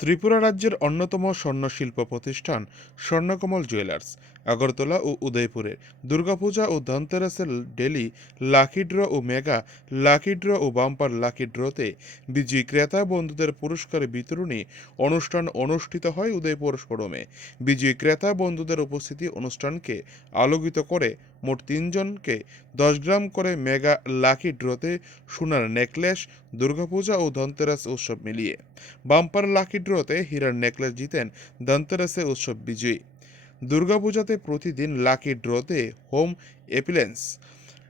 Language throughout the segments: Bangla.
ত্রিপুরা রাজ্যের অন্যতম স্বর্ণশিল্প প্রতিষ্ঠান স্বর্ণকমল জুয়েলার্স। আগরতলা ও উদয়পুরে দুর্গাপূজা ও ধনতেরাসের ডেলি লাকি ড্র ও মেগা লাকি ড্র ও বাম্পার লাকি ড্রতে বিজয়ী ক্রেতা বন্ধুদের পুরস্কার বিতরণী অনুষ্ঠান অনুষ্ঠিত হয় উদয়পুর শোরুমে। বিজয়ী ক্রেতা বন্ধুদের উপস্থিতি অনুষ্ঠানকে আলোকিত করে মোট তিনজনকে দশ গ্রাম করে মেগা লাকি ড্রতে সোনার নেকলেস, দুর্গাপূজা ও ধনতেরাস উৎসব মিলিয়ে। বাম্পার লাকি ড্রতে হীরার নেকলেস জিতেন ধনতেরাসে উৎসব বিজয়ী। দুর্গাপূজাতে প্রতিদিন লাকি ড্রতে হোম অ্যাপিলেন্স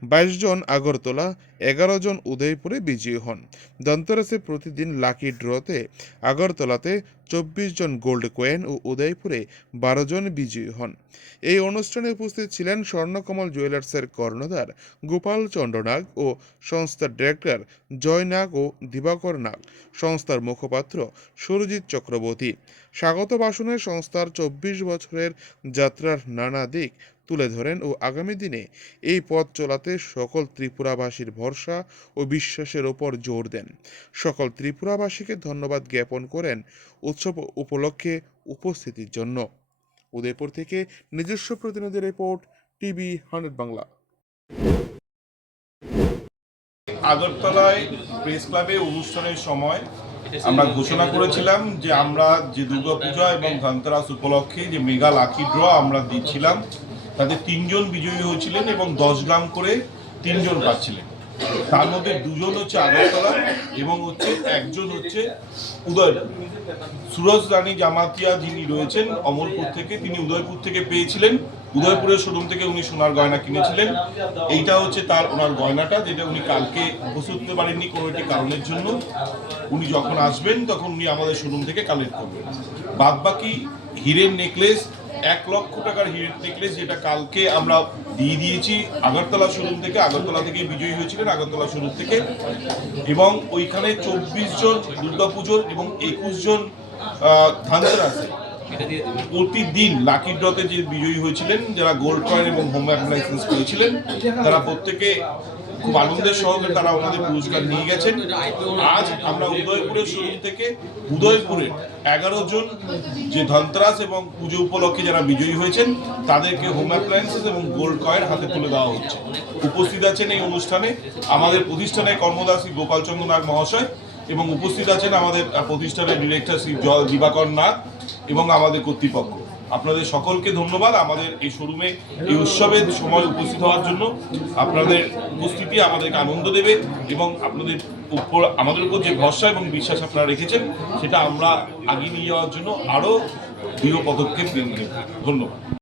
বাইশ জন আগরতলা, এগারো জন উদয়পুরে বিজয়ী হন। ধনতেরাসে প্রতিদিন লাকি ড্রতে আগরতলাতে চব্বিশ জন গোল্ড কয়েন ও উদয়পুরে বারো জন বিজয়ী হন। এই অনুষ্ঠানে উপস্থিত ছিলেন স্বর্ণকমল জুয়েলার্সের কর্ণধার গোপাল চন্দ্রনাগ ও সংস্থার ডিরেক্টর জয় নাগ ও দিবাকর নাগ। সংস্থার মুখপাত্র সুরজিৎ চক্রবর্তী। স্বাগত ভাষণে সংস্থার চব্বিশ বছরের যাত্রার নানা দিক তুলে ধরেন ও আগামী দিনে এই পথ চলাতে সকল ত্রিপুরাবাসীর ভরসা ও বিশ্বাসের ওপর জোর দেন। সকল ত্রিপুরাবাসীকে ধন্যবাদ জ্ঞাপন করেন উৎসব উপলক্ষে উপস্থিতির জন্য। উদয়পুর থেকে নিজস্ব প্রতিনিধি রিপোর্ট, টিভি হান্ড্রেড বাংলা। আগরতলায় প্রেস ক্লাবে অনুষ্ঠানের সময় আমরা ঘোষণা করেছিলাম যে আমরা যে দুর্গাপূজা এবং ধনতেরাস উপলক্ষে যে মেগা লাকি ড্র আমরা দিচ্ছিলাম তাতে তিনজন বিজয়ী হয়েছিলেন এবং দশ গ্রাম করে তিনজন পাচ্ছিলেন। তার মধ্যে দুজন হচ্ছে আগরতলা এবং হচ্ছে একজন হচ্ছে উদয়পুর। সুরজ রানী জামাতিয়া যিনি রয়েছেন, অমরপুর থেকে তিনি উদয়পুর থেকে পেয়েছিলেন। উদয়পুরের শোরুম থেকে উনি সোনার গয়না কিনেছিলেন। এইটা হচ্ছে তার ওনার গয়নাটা, যেটা উনি কালকে উপস্থিত হতে পারেননি কোনো একটি কারণের জন্য। উনি যখন আসবেন, তখন উনি আমাদের শোরুম থেকে কালেক্ট করবেন। বাদ বাকি হীরের নেকলেস এক লক্ষ টাকার হীরের নেকলেস যেটা কালকে আমরা দিয়ে দিয়েছি আগরতলা শোরুম থেকে, আগরতলা থেকে বিজয়ী হয়েছিলেন আগরতলা শোরুম থেকে। এবং ওইখানে চব্বিশ জন দুর্গাপুজোর এবং একুশ জন ধানতেরাসে প্রতিদিন লাকি ড্রতে যে বিজয়ী হয়েছিলেন, যারা গোল্ড কয়েন এবং হোম লাইসেন্স পেয়েছিলেন, তারা প্রত্যেকে খুব আনন্দের সহকারে তারা ওনাদের পুরস্কার নিয়ে গেছেন। আজ আমরা উদয়পুরের শোরুম থেকে উদয়পুরের এগারো জন যে ধনতেরাস এবং পুজো উপলক্ষে যারা বিজয়ী হয়েছেন, তাদেরকে হোম অ্যাপ্লায়েন্সেস এবং গোল্ড কয়েন হাতে তুলে দেওয়া হচ্ছে। উপস্থিত আছেন এই অনুষ্ঠানে আমাদের প্রতিষ্ঠানের কর্মদাসী গোপালচন্দ্র নাগ মহাশয় এবং উপস্থিত আছেন আমাদের প্রতিষ্ঠানের ডিরেক্টর শ্রী দিবাকর নাগ এবং আমাদের কর্তৃপক্ষ। আপনাদের সকলকে ধন্যবাদ আমাদের এই শোরুমে এই উৎসবের সময় উপস্থিত হওয়ার জন্য। আপনাদের উপস্থিতি আমাদেরকে আনন্দ দেবে এবং আপনাদের উপর, আমাদের উপর যে ভরসা এবং বিশ্বাস আপনারা রেখেছেন, সেটা আমরা আগিয়ে নিয়ে যাওয়ার জন্য আরও দৃঢ় পদক্ষেপ ধন্যবাদ।